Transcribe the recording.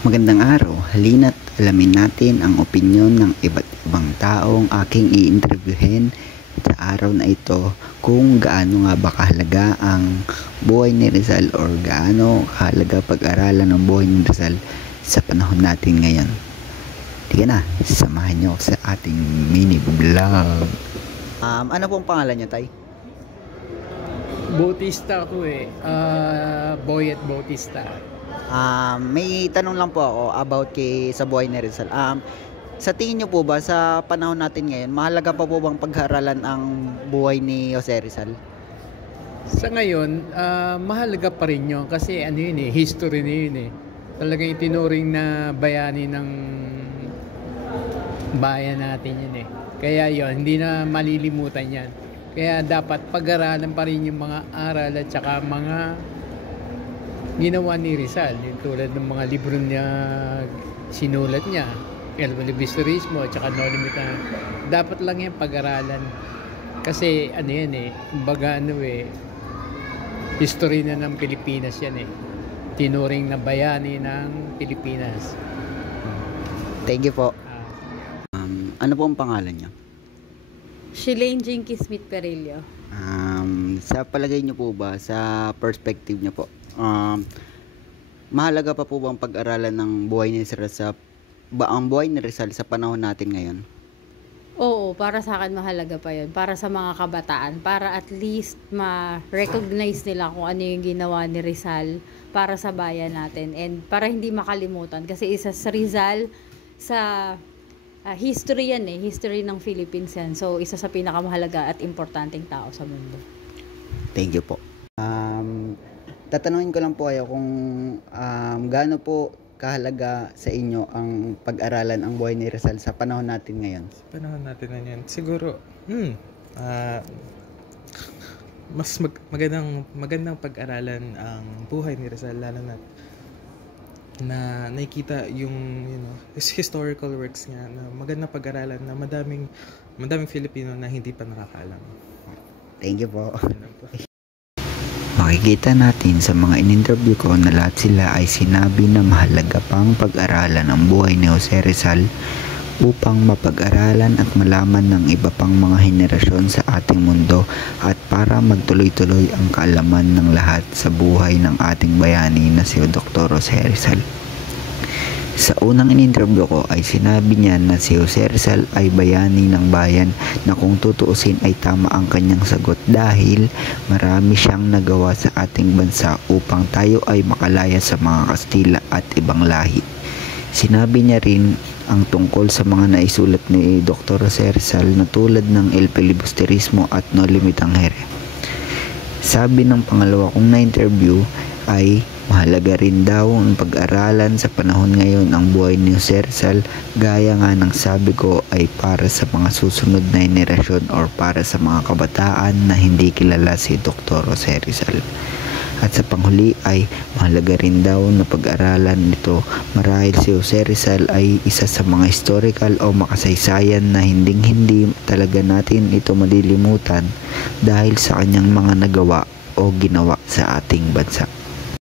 Magandang araw, halina't alamin natin ang opinyon ng iba't ibang taong aking i-interviewin sa araw na ito kung gaano nga ba kahalaga ang buhay ni Rizal or gaano kahalaga pag-aralan ng buhay ni Rizal sa panahon natin ngayon. Sige na, samahan niyo ako sa ating mini vlog. Ano pong pangalan niyo, Tay? Bautista ako Boyet Bautista. May tanong lang po ako about sa buhay ni Rizal. Sa tingin niyo po ba sa panahon natin ngayon, mahalaga pa po bang pag-aralan ang buhay ni Jose Rizal? Sa ngayon, mahalaga pa rin yun kasi history na yun eh. Talagang itinuring na bayani ng bayan natin yun eh. Kaya yun, hindi na malilimutan yan. Kaya dapat pag-aralan pa rin yung mga aral at saka mga ginawa ni Rizal, yung tulad ng mga libro niya sinulat niya, El Historismo at saka No Limit na, dapat lang yan pag-aralan kasi kumbaga history na ng Pilipinas yan eh, tinuring na bayani ng Pilipinas. Thank you po. Ano po ang pangalan niyo? Shilane Jinky Smith Perillo. Sa palagay niyo po ba, sa perspective niyo po, mahalaga pa po bang pag-aralan ng buhay ni Rizal ang buhay ni Rizal sa panahon natin ngayon? Oo, para sa akin mahalaga pa yun. Para sa mga kabataan, para at least ma-recognize nila kung ano yung ginawa ni Rizal para sa bayan natin. And para hindi makalimutan. Kasi isa sa Rizal, sa history yan history ng Philippines yan. So, isa sa pinakamahalaga at importanteng tao sa mundo. Thank you po. Tatanungin ko lang po kayo kung gaano po kahalaga sa inyo ang pag-aralan ang buhay ni Rizal sa panahon natin ngayon? Sa panahon natin ngayon, siguro, mas magandang pag-aralan ang buhay ni Rizal, lalo na nakikita yung historical works niya na magandang pag-aralan na madaming Filipino na hindi pa nakakaalam. Thank you po. Makikita natin sa mga in-interview ko na lahat sila ay sinabi na mahalaga pang pag-aralan ang buhay ni Jose Rizal upang mapag-aralan at malaman ng iba pang mga henerasyon sa ating mundo at para magtuloy-tuloy ang kaalaman ng lahat sa buhay ng ating bayani na si Dr. Jose Rizal. Sa unang in-interview ko ay sinabi niya na si Jose Rizal ay bayani ng bayan na kung tutuusin ay tama ang kanyang sagot dahil marami siyang nagawa sa ating bansa upang tayo ay makalaya sa mga Kastila at ibang lahi. Sinabi niya rin ang tungkol sa mga naisulat ni Dr. Jose Rizal na tulad ng El Filibusterismo at No Limit ang Here. Sabi ng pangalawa kong na-interview ay mahalaga rin daw ang pag-aralan sa panahon ngayon ang buhay ni Jose Rizal gaya nga ng sabi ko ay para sa mga susunod na henerasyon or para sa mga kabataan na hindi kilala si Dr. Jose Rizal. At sa panghuli ay mahalaga rin daw na pag-aralan nito marahil si Jose Rizal ay isa sa mga historical o makasaysayan na hindi talaga natin ito malilimutan dahil sa kanyang mga nagawa o ginawa sa ating bansa.